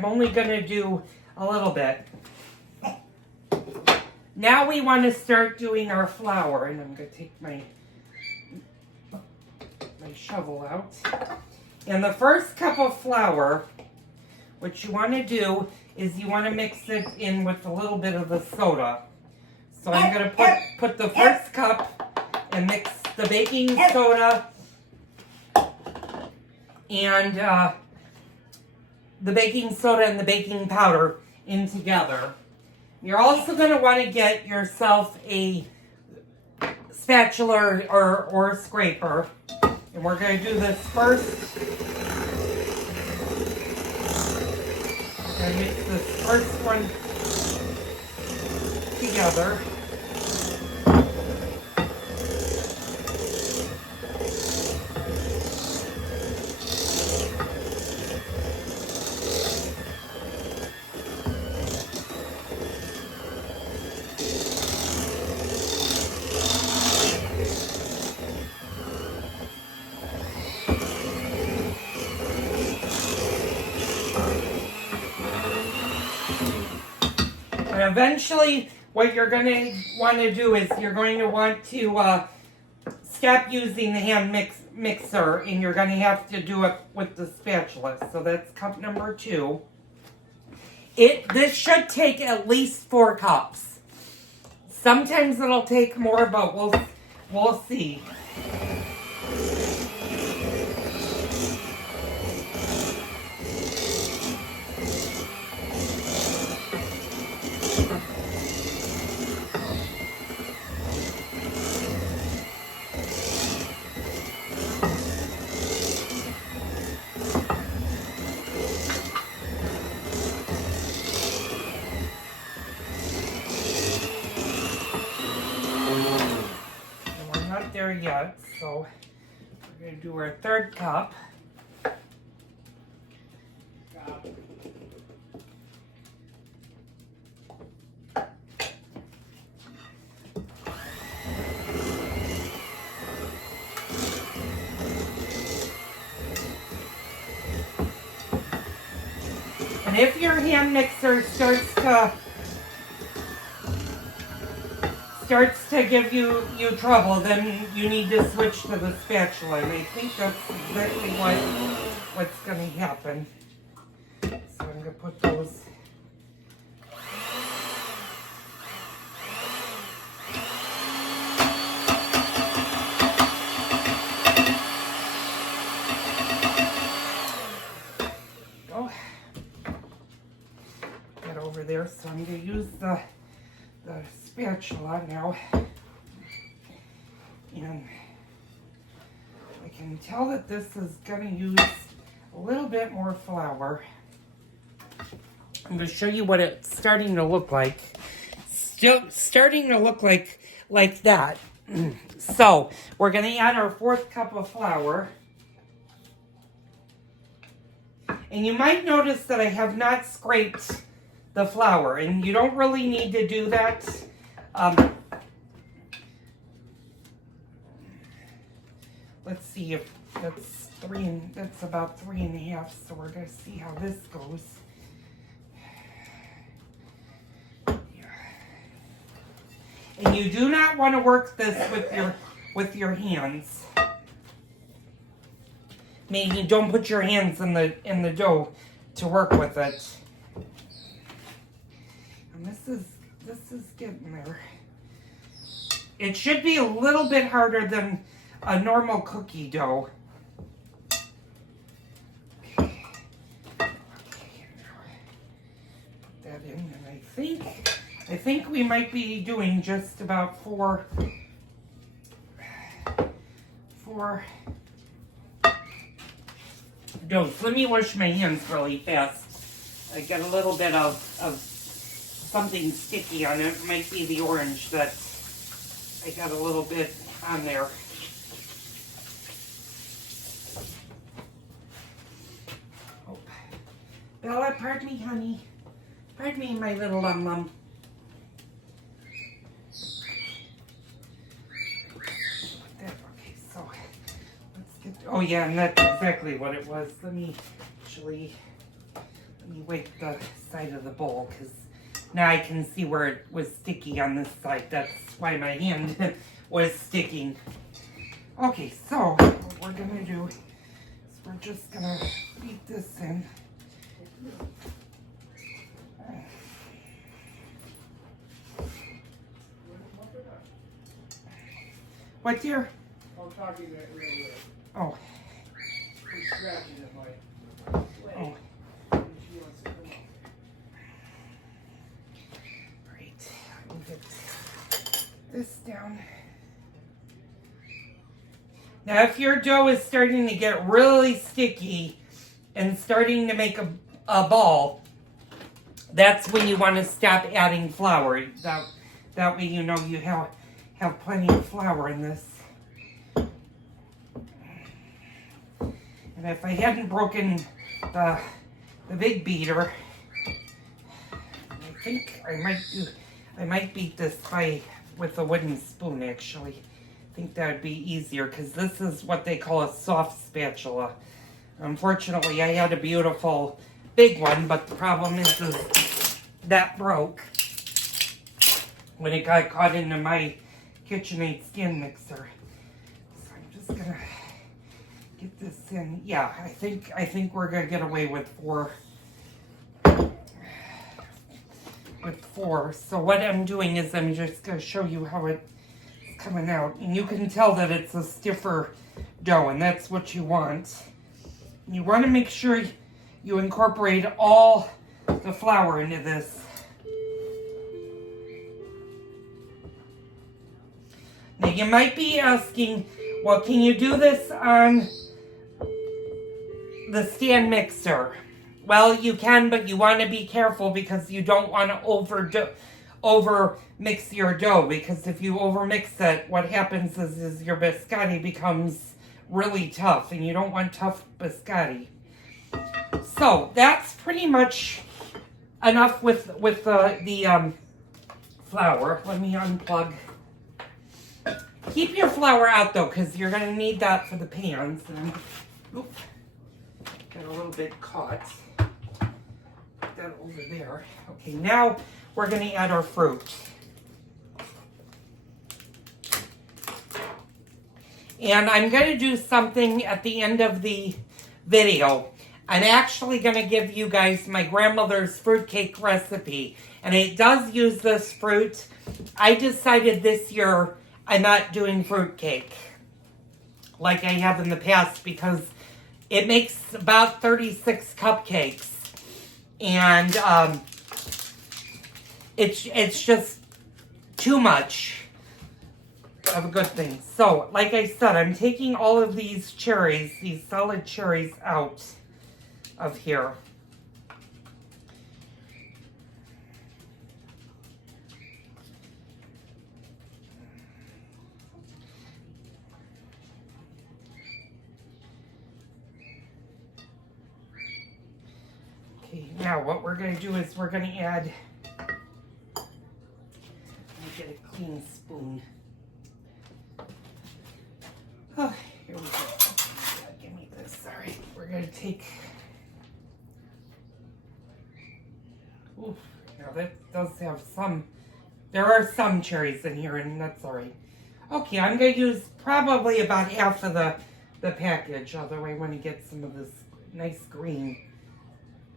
I'm only going to do a little bit. Now we want to start doing our flour, and I'm going to take my shovel out. And the first cup of flour, what you want to do is you want to mix it in with a little bit of the soda. So I'm going to put the first cup and mix the baking soda and the baking soda and the baking powder in together. You're also going to want to get yourself a spatula or scraper. And we're going to do this first. And mix this first one together. And eventually, what you're going to want to do is you're going to want to stop using the hand mixer, and you're going to have to do it with the spatula. So that's cup number 2. This should take at least 4 cups. Sometimes it'll take more, but we'll see. There yet, so we're going to do our 3rd cup. And if your hand mixer starts to give you trouble, then you need to switch to the spatula, and I think that's exactly what's going to happen. So I'm going to put those. Get over there. So I'm going to use the spatula now, and I can tell that this is going to use a little bit more flour. I'm going to show you what it's starting to look like. Still starting to look like that. So we're going to add our 4th cup of flour, and you might notice that I have not scraped the flour, and you don't really need to do that. Let's see if that's about 3.5, so we're going to see how this goes. And you do not want to work this with your hands. Meaning, don't put your hands in the dough to work with it. And this is getting there. It should be a little bit harder than a normal cookie dough. Okay. Put that in, and I think we might be doing just about four doughs. Let me wash my hands really fast. I got a little bit of something sticky on it. It might be the orange that I got a little bit on there. Oh. Bella, pardon me, honey. Pardon me, my little lum. Okay, so let's get. Oh yeah, and that's exactly what it was. Let me me wipe the side of the bowl because now I can see where it was sticky on this side. That's why my hand was sticking. Okay, so what we're gonna do is we're just gonna beat this in. What, dear? I'm talking that real weird. Oh. He's scratching at my leg. Oh. And she wants to come up. Great. Let me get this down. Now, if your dough is starting to get really sticky and starting to make a ball, that's when you want to stop adding flour. That way you know you have plenty of flour in this. And if I hadn't broken the big beater, I think I might beat this with a wooden spoon actually. I think that would be easier because this is what they call a soft spatula. Unfortunately, I had a beautiful big one, but the problem is that broke when it got caught into my KitchenAid stand mixer. So I'm just gonna get this in. Yeah, I think we're gonna get away with four. So what I'm doing is I'm just gonna show you how it's coming out, and you can tell that it's a stiffer dough, and that's what you want. You want to make sure you incorporate all the flour into this. Now you might be asking, well, can you do this on the stand mixer? Well, you can, but you want to be careful because you don't want to over mix your dough, because if you over mix it, what happens is your biscotti becomes really tough, and you don't want tough biscotti. So that's pretty much enough with the flour. Let me unplug. Keep your flour out though, because you're going to need that for the pans. And, oop, got a little bit caught. Put that over there. Okay, now we're going to add our fruit. And I'm going to do something at the end of the video. I'm actually going to give you guys my grandmother's fruitcake recipe. And it does use this fruit. I decided this year I'm not doing fruitcake like I have in the past because it makes about 36 cupcakes. And it's just too much of a good thing. So, like I said, I'm taking all of these cherries, these solid cherries, out of here. Okay, now what we're going to do is we're going to add, let me get a clean spoon. Oh, here we go. Give me this. Sorry. We're going to take. Oof. Now that does have some. There are some cherries in here, and that's all right. Okay, I'm going to use probably about half of the package, although I want to get some of this nice green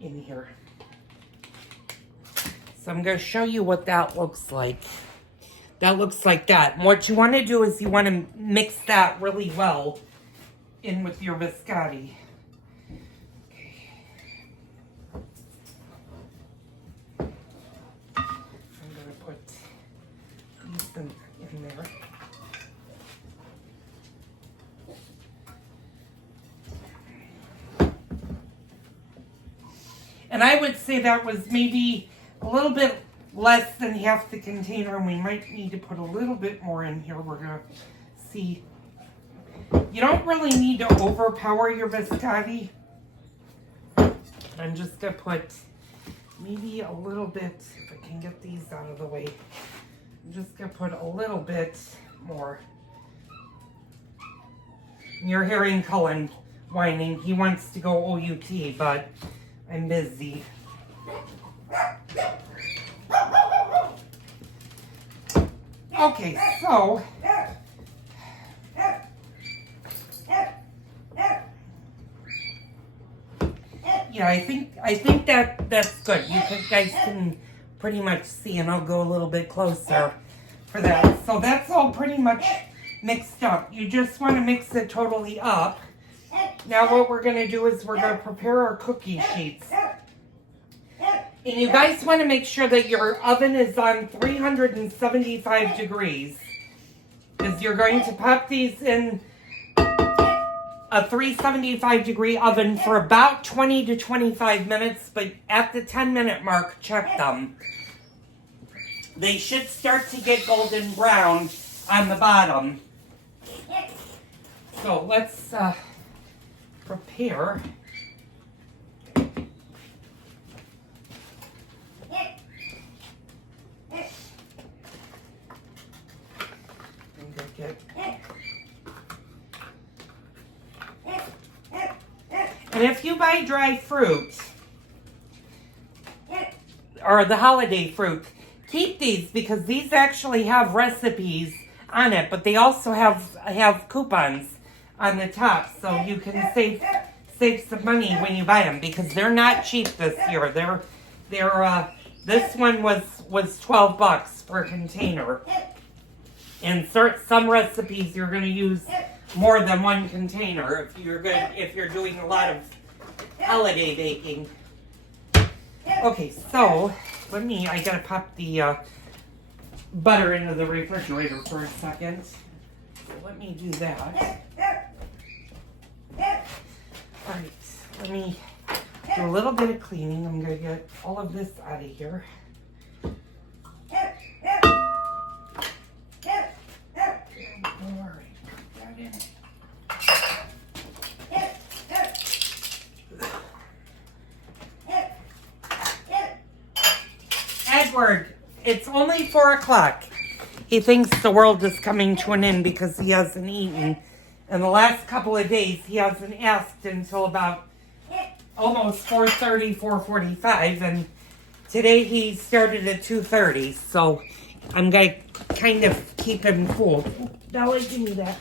in here. So I'm going to show you what that looks like. That looks like that. And what you want to do is you want to mix that really well in with your biscotti. Okay. I'm going to put these in there. And I would say that was maybe a little bit less than half the container, and we might need to put a little bit more in here. We're going to see. You don't really need to overpower your biscotti. I'm just going to put maybe a little bit, if I can get these out of the way. I'm just going to put a little bit more. You're hearing Cullen whining. He wants to go OUT, but I'm busy. Okay, so yeah, I think that's good. You guys can pretty much see, and I'll go a little bit closer for that. So that's all pretty much mixed up. You just want to mix it totally up. Now what we're going to do is we're going to prepare our cookie sheets. And you guys want to make sure that your oven is on 375 degrees. Because you're going to pop these in a 375 degree oven for about 20 to 25 minutes. But at the 10-minute mark, check them. They should start to get golden brown on the bottom. So let's prepare. And if you buy dry fruit, or the holiday fruit, keep these because these actually have recipes on it, but they also have coupons on the top, so you can save some money when you buy them because they're not cheap this year. They're this one was $12 for a container. And some recipes you're going to use more than one container if you're doing a lot of holiday baking. Okay, so I gotta pop the butter into the refrigerator for a second. So let me do that. Alright, let me do a little bit of cleaning. I'm gonna get all of this out of here. Alright, put that in. Edward, it's only 4 o'clock. He thinks the world is coming to an end because he hasn't eaten. And the last couple of days, he hasn't asked until about almost 4:30, 4:45. And today he started at 2:30. So I'm going to kind of keep him full. Dolly, give me that.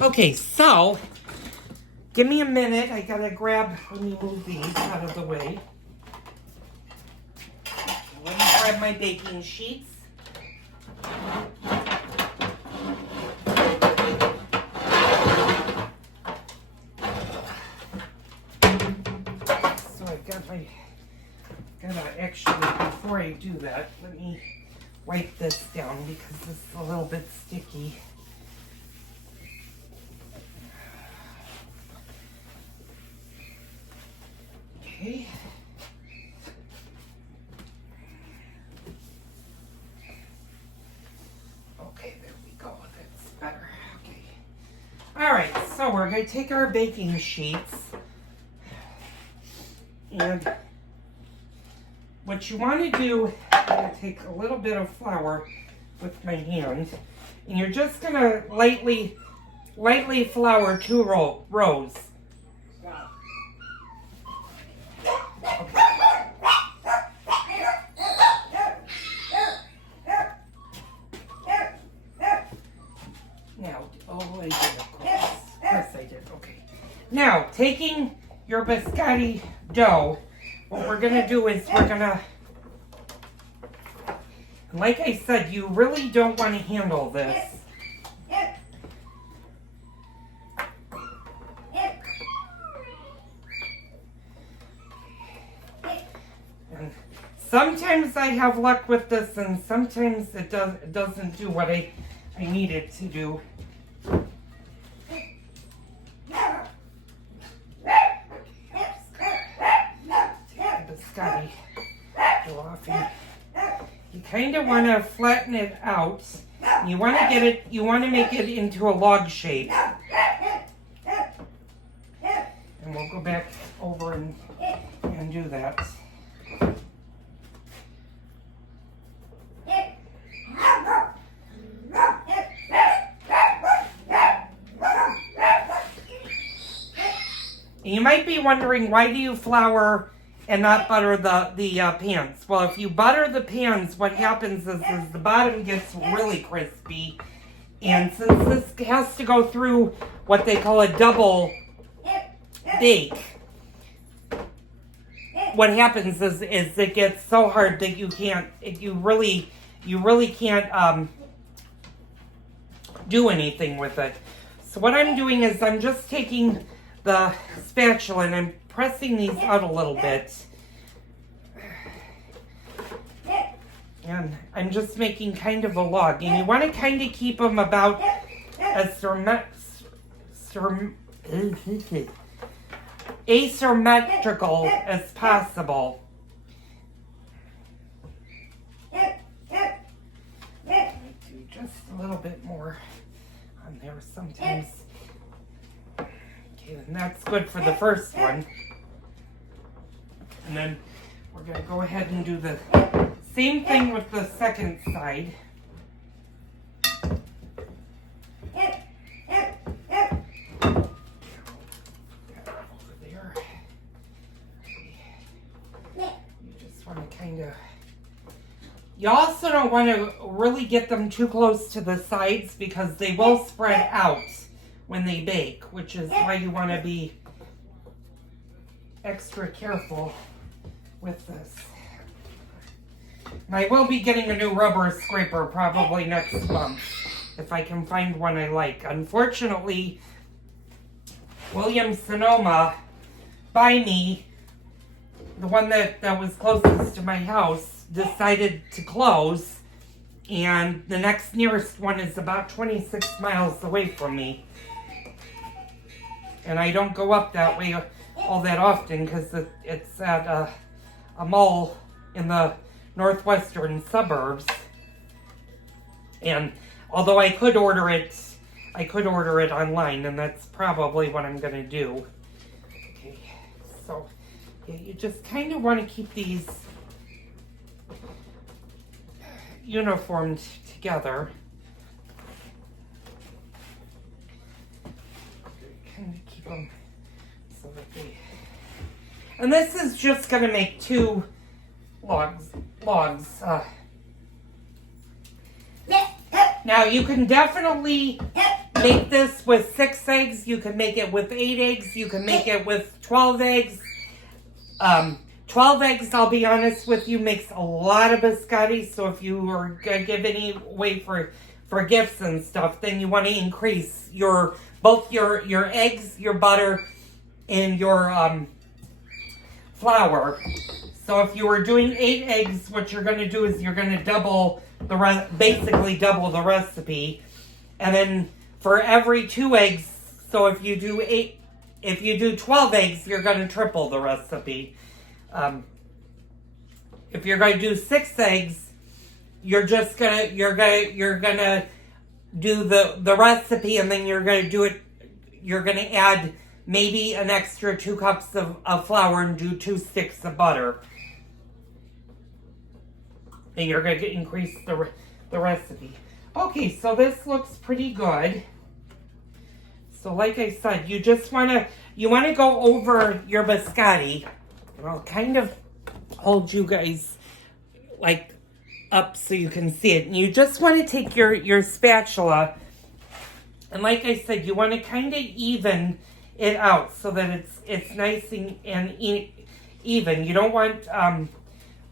Okay, so give me a minute. I got to let me move these out of the way. Let me grab my baking sheets. So I gotta actually, before I do that, let me wipe this down because this is a little bit sticky. Okay. Okay, there we go. That's better. Okay. All right, so we're going to take our baking sheets. And what you want to do, I'm going to take a little bit of flour with my hand. And you're just going to lightly flour 2 rows. Okay. Now, I did, of course I did, okay. Now, taking your biscotti dough, what we're going to do is like I said, you really don't want to handle this. And sometimes I have luck with this, and sometimes it doesn't do what I need it to do. Biscotti go off. You kind of want to flatten it out. You want to make it into a log shape. And we'll go back over and do that. You might be wondering, why do you flour and not butter the pans. Well, if you butter the pans, what happens is the bottom gets really crispy. And since this has to go through what they call a double bake, what happens is it gets so hard that you really can't do anything with it. So what I'm doing is I'm just taking the spatula and I'm pressing these out a little bit. And I'm just making kind of a log. And you want to kind of keep them about as asymmetrical as possible. I do just a little bit more on there sometimes. Okay, and that's good for the first one. And then we're going to go ahead and do the same thing with the second side. You also don't want to really get them too close to the sides because they will spread out when they bake, which is why you want to be extra careful with this. And I will be getting a new rubber scraper probably next month if I can find one I like. Unfortunately, Williams-Sonoma by me, the one that was closest to my house, decided to close, and the next nearest one is about 26 miles away from me. And I don't go up that way all that often because it's at a mall in the northwestern suburbs. And although I could order it online, and that's probably what I'm gonna do. Okay, so yeah, you just kind of want to keep these uniformed together. Kind of keep them so that they... And this is just going to make 2 logs. Now you can definitely make this with 6 eggs. You can make it with 8 eggs. You can make it with 12 eggs. 12 eggs, I'll be honest with you, makes a lot of biscotti. So if you are going to give any away for gifts and stuff, then you want to increase both your eggs, your butter, and your flour. So if you were doing 8 eggs, what you're going to do is you're going to basically double the recipe. And then for every 2 eggs, so if you do 12 eggs, you're going to triple the recipe. If you're going to do 6 eggs, you're gonna do the recipe, and then you're gonna add maybe an extra 2 cups of flour and do 2 sticks of butter. And you're gonna increase the recipe. Okay, so this looks pretty good. So like I said, you wanna go over your biscotti. And I'll kind of hold you guys like up so you can see it. And you just want to take your spatula, and like I said, you want to kind of even it out so that it's nice and even. You don't want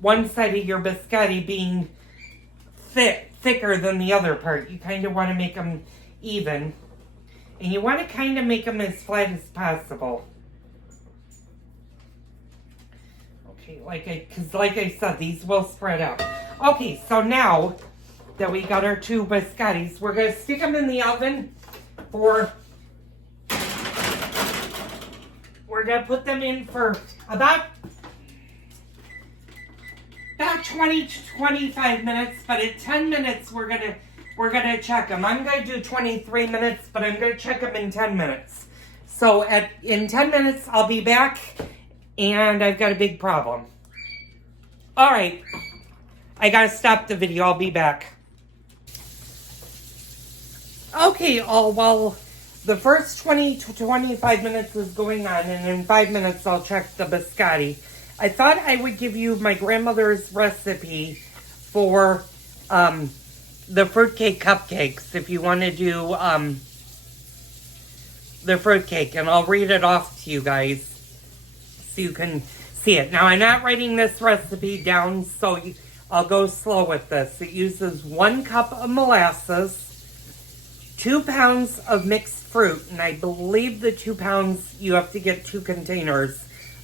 one side of your biscotti being thicker than the other part. You kind of want to make them even, and you want to kind of make them as flat as possible. Okay, because like I said, these will spread out. Okay, so now that we got our 2 biscottis, we're going to stick them in the oven we're going to put them in for about 20 to 25 minutes, but at 10 minutes we're going to check them. I'm going to do 23 minutes, but I'm going to check them in 10 minutes. So in 10 minutes I'll be back. And I've got a big problem. Alright. I gotta stop the video. I'll be back. Okay, while the first 20 to 25 minutes is going on, and in 5 minutes I'll check the biscotti. I thought I would give you my grandmother's recipe for the fruitcake cupcakes if you want to do the fruitcake, and I'll read it off to you guys so you can see it. Now, I'm not writing this recipe down, so I'll go slow with this. It uses 1 cup of molasses, 2 pounds of mixed fruit, and I believe the 2 pounds, you have to get 2 containers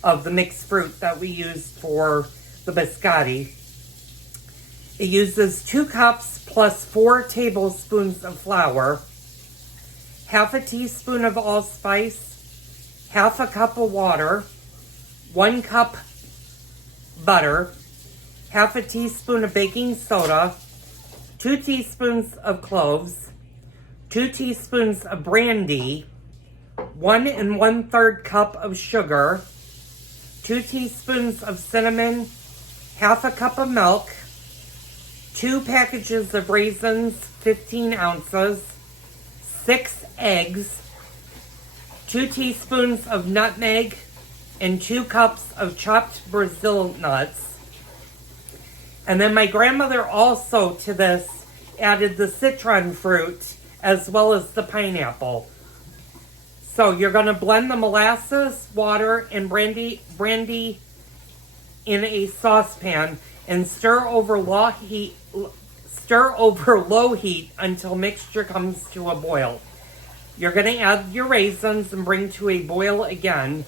of the mixed fruit that we used for the biscotti. It uses 2 cups plus 4 tablespoons of flour, half a teaspoon of allspice, half a cup of water, 1 cup butter, half a teaspoon of baking soda, 2 teaspoons of cloves, 2 teaspoons of brandy, 1 1/3 cup of sugar, 2 teaspoons of cinnamon, half a cup of milk, 2 packages of raisins, 15 ounces, 6 eggs, 2 teaspoons of nutmeg, and 2 cups of chopped Brazil nuts. And then my grandmother also to this added the citron fruit as well as the pineapple. So you're going to blend the molasses, water, and brandy in a saucepan and stir over low heat until mixture comes to a boil. You're going to add your raisins and bring to a boil again.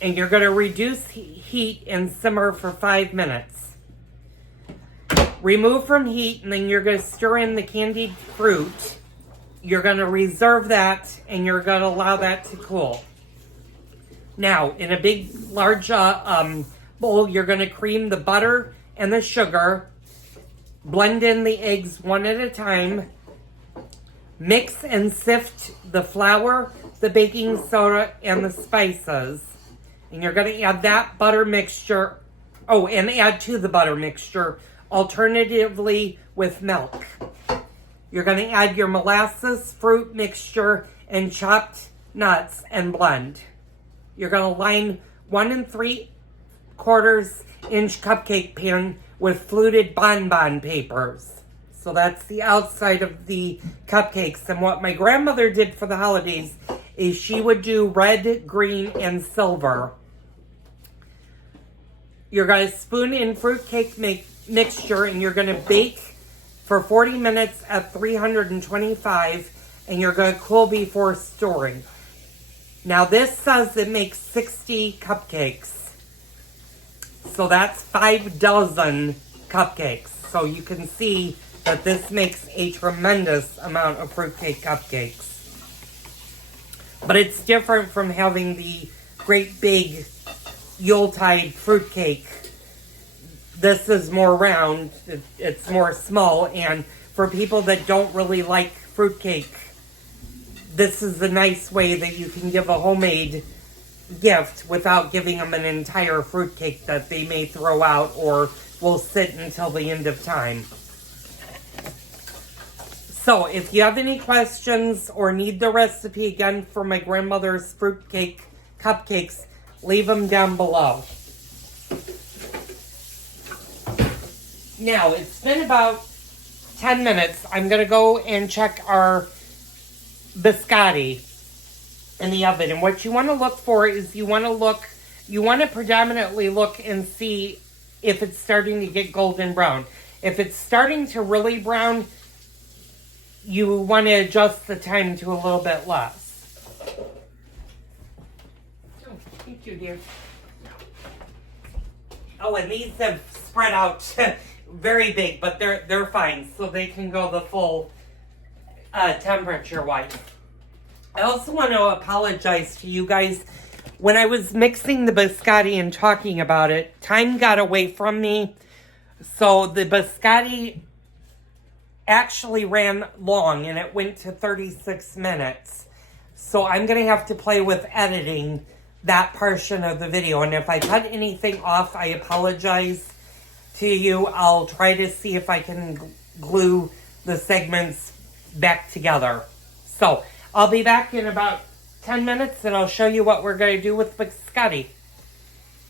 And you're going to reduce heat and simmer for 5 minutes. Remove from heat, and then you're going to stir in the candied fruit. You're going to reserve that, and you're going to allow that to cool. Now, in a big, large bowl, you're going to cream the butter and the sugar. Blend in the eggs one at a time. Mix and sift the flour, the baking soda, and the spices. And you're going to add that butter mixture. Oh, and add to the butter mixture, alternatively with milk. You're going to add your molasses, fruit mixture, and chopped nuts and blend. You're going to line 1 3/4 inch cupcake pan with fluted bonbon papers. So that's the outside of the cupcakes. And what my grandmother did for the holidays is she would do red, green, and silver. You're going to spoon in fruitcake mixture, and you're going to bake for 40 minutes at 325, and you're going to cool before storing. Now this says it makes 60 cupcakes. So that's 5 dozen cupcakes. So you can see that this makes a tremendous amount of fruitcake cupcakes. But it's different from having the great big Yuletide fruitcake. This is more round, it's more small, and for people that don't really like fruitcake, this is a nice way that you can give a homemade gift without giving them an entire fruitcake that they may throw out or will sit until the end of time. So, if you have any questions or need the recipe again for my grandmother's fruitcake cupcakes, leave them down below. Now, it's been about 10 minutes. I'm going to go and check our biscotti in the oven. And what you want to look for is you want to predominantly look and see if it's starting to get golden brown. If it's starting to really brown, you want to adjust the time to a little bit less. Oh, thank you, dear. Oh, and these have spread out very big, but they're fine, so they can go the full temperature-wise. I also want to apologize to you guys. When I was mixing the biscotti and talking about it, time got away from me, so the biscotti actually ran long, and it went to 36 minutes. So I'm going to have to play with editing that portion of the video, and if I cut anything off, I apologize to you. I'll try to see if I can glue the segments back together. So I'll be back in about 10 minutes, and I'll show you what we're going to do with biscotti.